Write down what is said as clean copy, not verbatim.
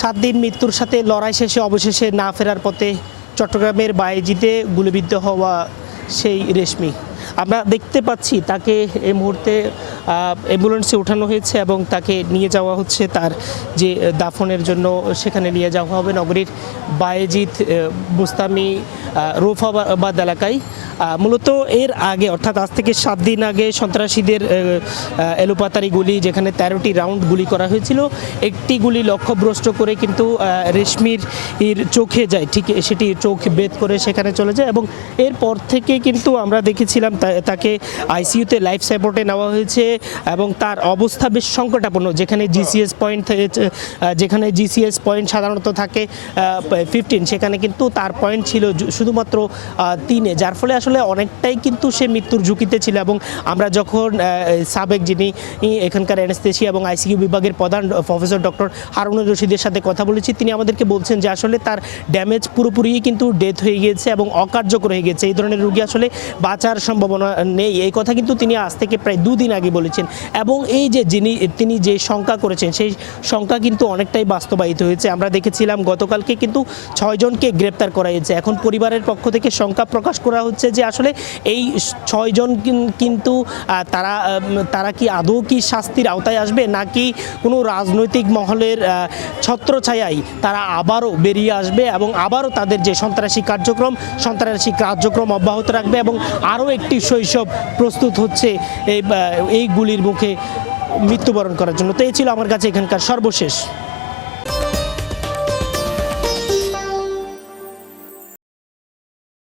7 দিন মৃত্যুর সাথে লড়াই শেষে অবশেষে না ফেরার পথে চট্টগ্রামের বায়েজিদে গুলিবিদ্ধ হওয়া সেই রেশমি। আমরা দেখতে পাচ্ছি তাকে এই মুহূর্তে অ্যাম্বুলেন্সে ওঠানো হয়েছে এবং তাকে নিয়ে যাওয়া হচ্ছে তার যে দাফনের জন্য সেখানে নিয়ে যাওয়া হবে নগরীর বায়েজিদ বুস্তামি রৌফাবাদ এলাকায়। মূলত এর আগে অর্থাৎ আজ থেকে 7 দিন আগে সন্ত্রাসীদের এলোপাতারি গুলি, যেখানে 13টি রাউন্ড গুলি করা হয়েছিল, একটি গুলি লক্ষ্যভ্রষ্ট করে কিন্তু রেশমির চোখে যায়, ঠিক সেটি চোখ বেদ করে সেখানে চলে যায় এবং এরপর থেকে কিন্তু আমরা দেখেছিলাম তাকে আইসিইউতে লাইফ সাপোর্টে নেওয়া হয়েছে এবং তার অবস্থা বেশ সংকটাপন্ন। যেখানে জিসিএস পয়েন্ট সাধারণত থাকে 15, সেখানে কিন্তু তার পয়েন্ট ছিল শুধুমাত্র 3-এ, যার ফলে আসলে অনেকটাই কিন্তু সে মৃত্যুর ঝুঁকিতে ছিল। এবং আমরা যখন সাবেক যিনি এখানকার অ্যানেস্থেসিয়া এবং আইসিইউ বিভাগের প্রধান প্রফেসর ডক্টর হারুনুর রশিদের সাথে কথা বলেছি, তিনি আমাদেরকে বলছেন যে আসলে তার ড্যামেজ পুরোপুরি কিন্তু ডেথ হয়ে গিয়েছে এবং অকার্যকর হয়ে গেছে। এই ধরনের রোগী আসলে বাঁচার সম্ভাবনা নেই, এই কথা কিন্তু তিনি আজ থেকে প্রায় 2 দিন আগে বলেছেন। এবং এই যে তিনি যে শঙ্কা করেছেন সেই শঙ্কা কিন্তু অনেকটাই বাস্তবায়িত হয়েছে। আমরা দেখেছিলাম গতকালকে কিন্তু 6 জনকে গ্রেপ্তার করা হয়েছে। এখন পরিবারের পক্ষ থেকে শঙ্কা প্রকাশ করা হচ্ছে যে আসলে এই 6 জন কিন্তু তারা কি আদৌ কি শাস্তির আওতায় আসবে, নাকি কোনো রাজনৈতিক মহলের ছত্রছায়ায় তারা আবারও বেরিয়ে আসবে এবং আবারও তাদের যে সন্ত্রাসী কার্যক্রম অব্যাহত রাখবে এবং আরও একটি শৈশব প্রস্তুত হচ্ছে এই গুলির মুখে মৃত্যুবরণ করার জন্য। তো এই ছিল আমার কাছে এখানকার সর্বশেষ